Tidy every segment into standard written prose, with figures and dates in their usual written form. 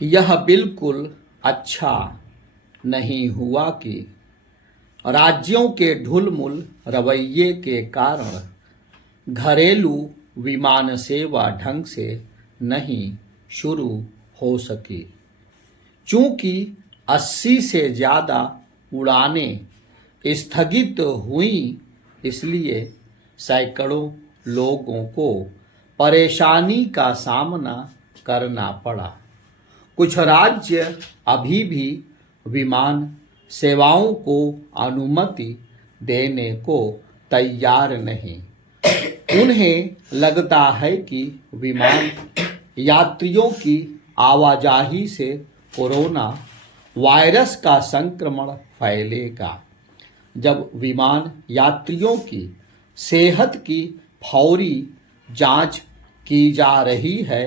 यह बिल्कुल अच्छा नहीं हुआ कि राज्यों के ढुलमुल रवैये के कारण घरेलू विमान सेवा ढंग से नहीं शुरू हो सकी। चूंकि 80 से ज़्यादा उड़ानें स्थगित हुई, इसलिए सैकड़ों लोगों को परेशानी का सामना करना पड़ा। कुछ राज्य अभी भी विमान सेवाओं को अनुमति देने को तैयार नहीं। उन्हें लगता है कि विमान यात्रियों की आवाजाही से कोरोना वायरस का संक्रमण फैलेगा। जब विमान यात्रियों की सेहत की फौरी जांच की जा रही है,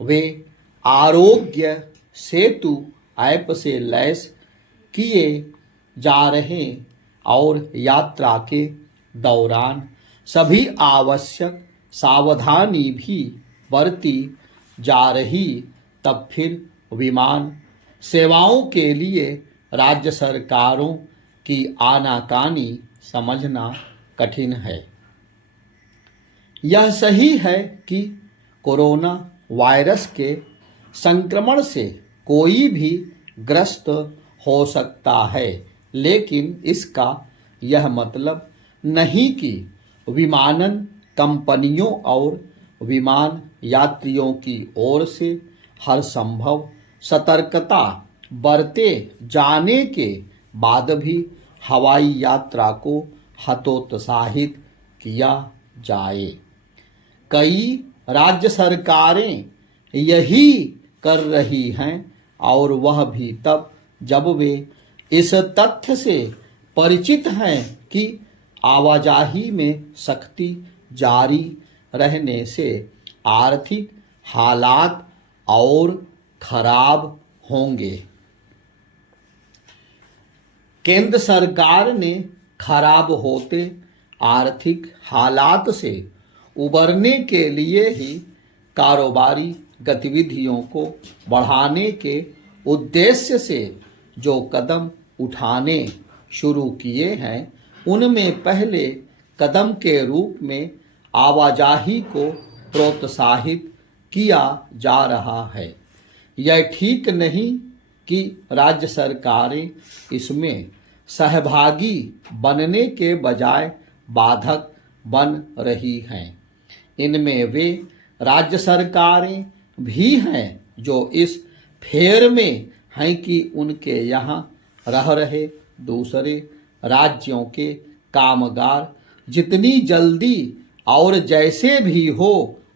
वे आरोग्य सेतु ऐप से लैस किए जा रहे और यात्रा के दौरान सभी आवश्यक सावधानी भी बरती जा रही, तब फिर विमान सेवाओं के लिए राज्य सरकारों की आनाकानी समझना कठिन है। यह सही है कि कोरोना वायरस के संक्रमण से कोई भी ग्रस्त हो सकता है, लेकिन इसका यह मतलब नहीं कि विमानन कंपनियों और विमान यात्रियों की ओर से हर संभव सतर्कता बरते जाने के बाद भी हवाई यात्रा को हतोत्साहित किया जाए। कई राज्य सरकारें यही कर रही हैं, और वह भी तब जब वे इस तथ्य से परिचित हैं कि आवाजाही में सख्ती जारी रहने से आर्थिक हालात और खराब होंगे। केंद्र सरकार ने खराब होते आर्थिक हालात से उबरने के लिए ही कारोबारी गतिविधियों को बढ़ाने के उद्देश्य से जो कदम उठाने शुरू किए हैं, उनमें पहले कदम के रूप में आवाजाही को प्रोत्साहित किया जा रहा है। यह ठीक नहीं कि राज्य सरकारें इसमें सहभागी बनने के बजाय बाधक बन रही हैं। इनमें वे राज्य सरकारें भी हैं जो इस फेर में हैं कि उनके यहाँ रह रहे दूसरे राज्यों के कामगार जितनी जल्दी और जैसे भी हो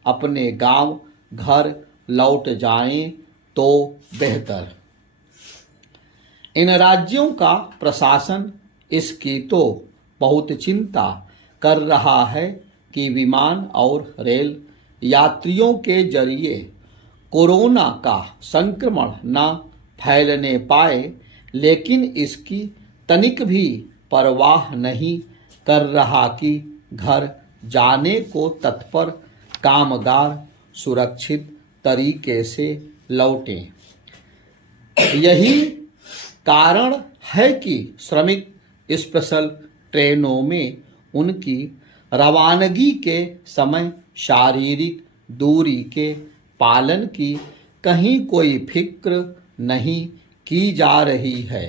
अपने गांव घर लौट जाएं तो बेहतर। इन राज्यों का प्रशासन इसकी तो बहुत चिंता कर रहा है कि विमान और रेल यात्रियों के जरिए कोरोना का संक्रमण न फैलने पाए, लेकिन इसकी तनिक भी परवाह नहीं कर रहा कि घर जाने को तत्पर कामगार सुरक्षित तरीके से लौटें। यही कारण है कि श्रमिक स्पेशल ट्रेनों में उनकी रवानगी के समय शारीरिक दूरी के पालन की कहीं कोई फिक्र नहीं की जा रही है।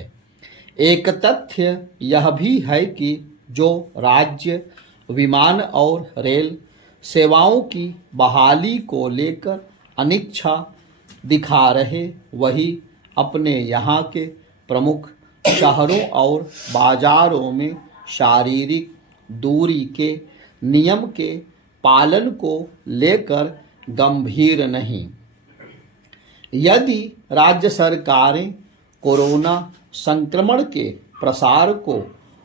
एक तथ्य यह भी है कि जो राज्य विमान और रेल सेवाओं की बहाली को लेकर अनिच्छा दिखा रहे, वही अपने यहाँ के प्रमुख शहरों और बाजारों में शारीरिक दूरी के नियम के पालन को लेकर गंभीर नहीं। यदि राज्य सरकारें कोरोना संक्रमण के प्रसार को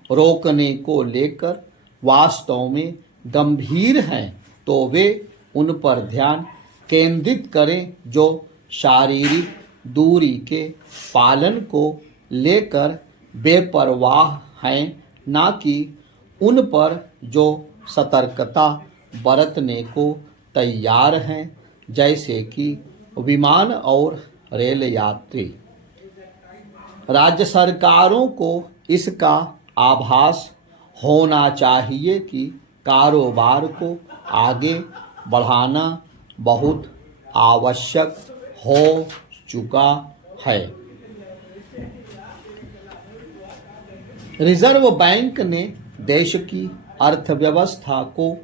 रोकने को लेकर वास्तव में गंभीर हैं, तो वे उन पर ध्यान केंद्रित करें जो शारीरिक दूरी के पालन को लेकर बेपरवाह हैं, ना कि उन पर जो सतर्कता बरतने को तैयार हैं, जैसे कि विमान और रेल यात्री। राज्य सरकारों को इसका आभास होना चाहिए कि कारोबार को आगे बढ़ाना बहुत आवश्यक हो चुका है। रिजर्व बैंक ने देश की अर्थव्यवस्था को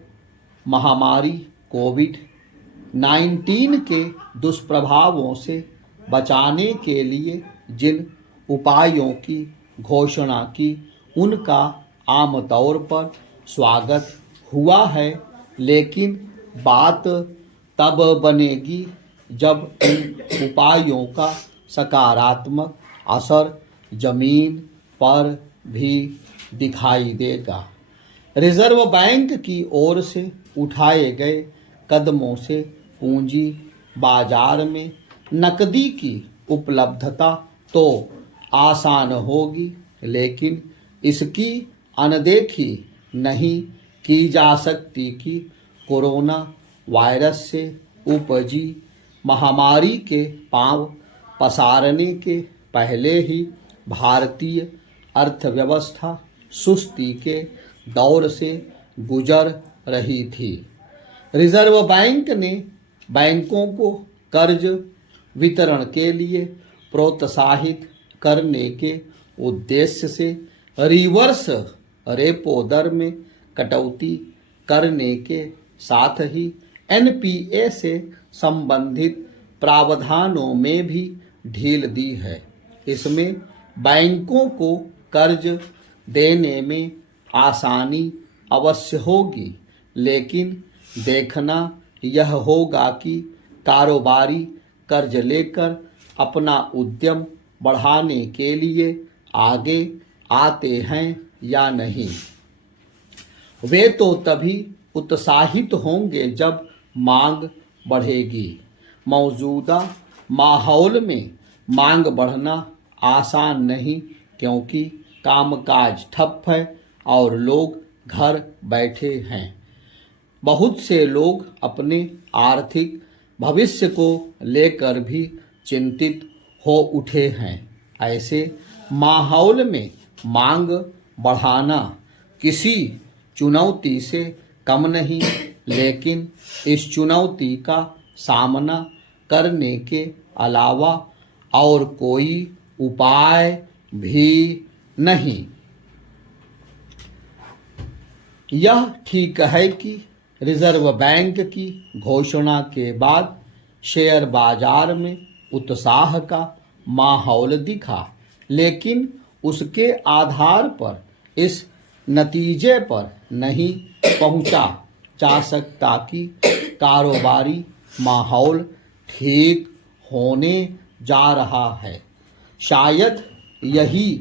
महामारी कोविड-19 के दुष्प्रभावों से बचाने के लिए जिन उपायों की घोषणा की उनका आमतौर पर स्वागत हुआ है, लेकिन बात तब बनेगी जब इन उपायों का सकारात्मक असर जमीन पर भी दिखाई देगा। रिजर्व बैंक की ओर से उठाए गए कदमों से पूंजी बाजार में नकदी की उपलब्धता तो आसान होगी, लेकिन इसकी अनदेखी नहीं की जा सकती कि कोरोना वायरस से उपजी महामारी के पांव पसारने के पहले ही भारतीय अर्थव्यवस्था सुस्ती के दौर से गुजर रही थी। रिजर्व बैंक ने बैंकों को कर्ज वितरण के लिए प्रोत्साहित करने के उद्देश्य से रिवर्स रेपो दर में कटौती करने के साथ ही एनपीए से संबंधित प्रावधानों में भी ढील दी है। इसमें बैंकों को कर्ज देने में आसानी अवश्य होगी, लेकिन देखना यह होगा कि कारोबारी कर्ज लेकर अपना उद्यम बढ़ाने के लिए आगे आते हैं या नहीं। वे तो तभी उत्साहित होंगे जब मांग बढ़ेगी। मौजूदा माहौल में मांग बढ़ना आसान नहीं, क्योंकि कामकाज ठप है और लोग घर बैठे हैं। बहुत से लोग अपने आर्थिक भविष्य को लेकर भी चिंतित हो उठे हैं। ऐसे माहौल में मांग बढ़ाना किसी चुनौती से कम नहीं, लेकिन इस चुनौती का सामना करने के अलावा और कोई उपाय भी नहीं। यह ठीक है कि रिजर्व बैंक की घोषणा के बाद शेयर बाजार में उत्साह का माहौल दिखा, लेकिन उसके आधार पर इस नतीजे पर नहीं पहुंचा जा सकता कि कारोबारी माहौल ठीक होने जा रहा है। शायद यही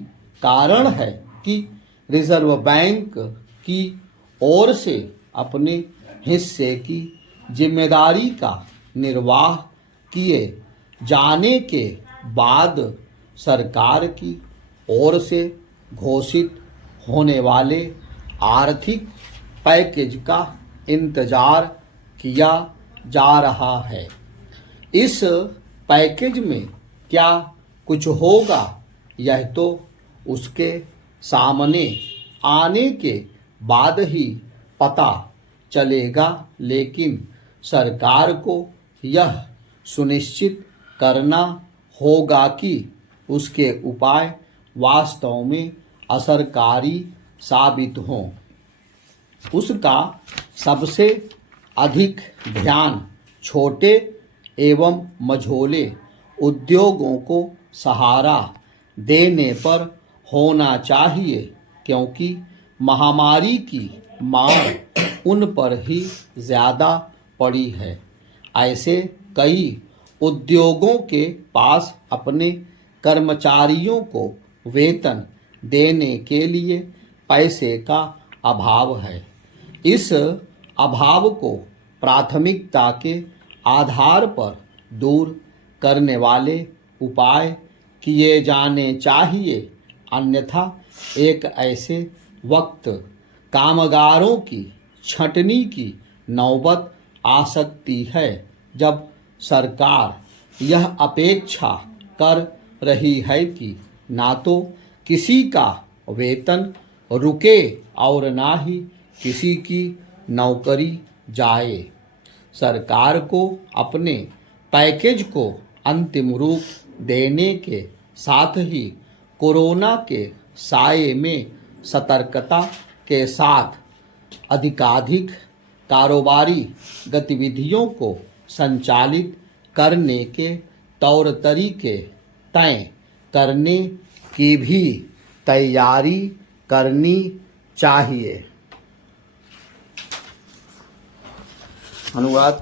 कारण है कि रिजर्व बैंक की ओर से अपने हिस्से की जिम्मेदारी का निर्वाह किए जाने के बाद सरकार की ओर से घोषित होने वाले आर्थिक पैकेज का इंतजार किया जा रहा है। इस पैकेज में क्या कुछ होगा, यह तो उसके सामने आने के बाद ही पता चलेगा, लेकिन सरकार को यह सुनिश्चित करना होगा कि उसके उपाय वास्तव में असरकारी साबित हों। उसका सबसे अधिक ध्यान छोटे एवं मझोले उद्योगों को सहारा देने पर होना चाहिए, क्योंकि महामारी की मार उन पर ही ज़्यादा पड़ी है। ऐसे कई उद्योगों के पास अपने कर्मचारियों को वेतन देने के लिए पैसे का अभाव है। इस अभाव को प्राथमिकता के आधार पर दूर करने वाले उपाय किए जाने चाहिए, अन्यथा एक ऐसे वक्त कामगारों की छंटनी की नौबत आ सकती है जब सरकार यह अपेक्षा कर रही है कि ना तो किसी का वेतन रुके और ना ही किसी की नौकरी जाए। सरकार को अपने पैकेज को अंतिम रूप देने के साथ ही कोरोना के साए में सतर्कता के साथ अधिकाधिक कारोबारी गतिविधियों को संचालित करने के तौर तरीके तय करने की भी तैयारी करनी चाहिए। अनुवाद।